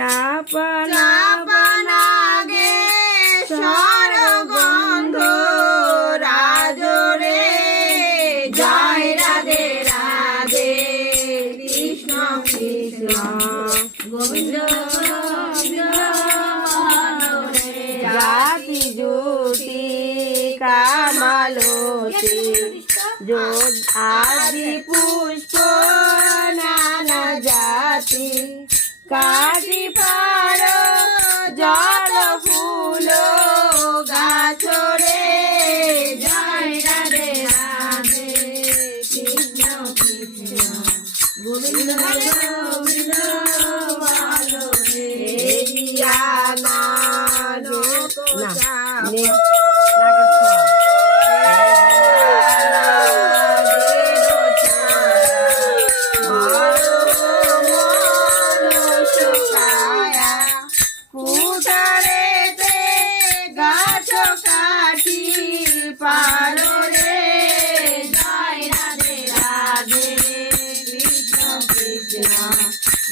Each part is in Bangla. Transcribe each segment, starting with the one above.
চাপানা চাপানাগে স্বরগন্ধ রাজরে জয় রাধে রাধে কৃষ্ণ কৃষ্ণ গোবিন্দ জাতি জ্যোতি কামালতি যোগ আদি পুষ্প নানা জাতি কাটি পার জল ফুল গাছরে জয় রাধে রাধে কৃষ্ণ কৃষ্ণ গোবিন্দ গোবিন্দ বলো রে না পারো রে জয় রাধে রাধে কৃষ্ণ কৃষ্ণ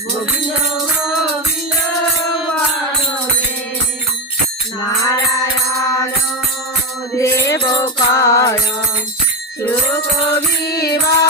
গোবিন্দ গোবিন্দ বলো রে নারায়ণ দেব কারণ সুখ বিবা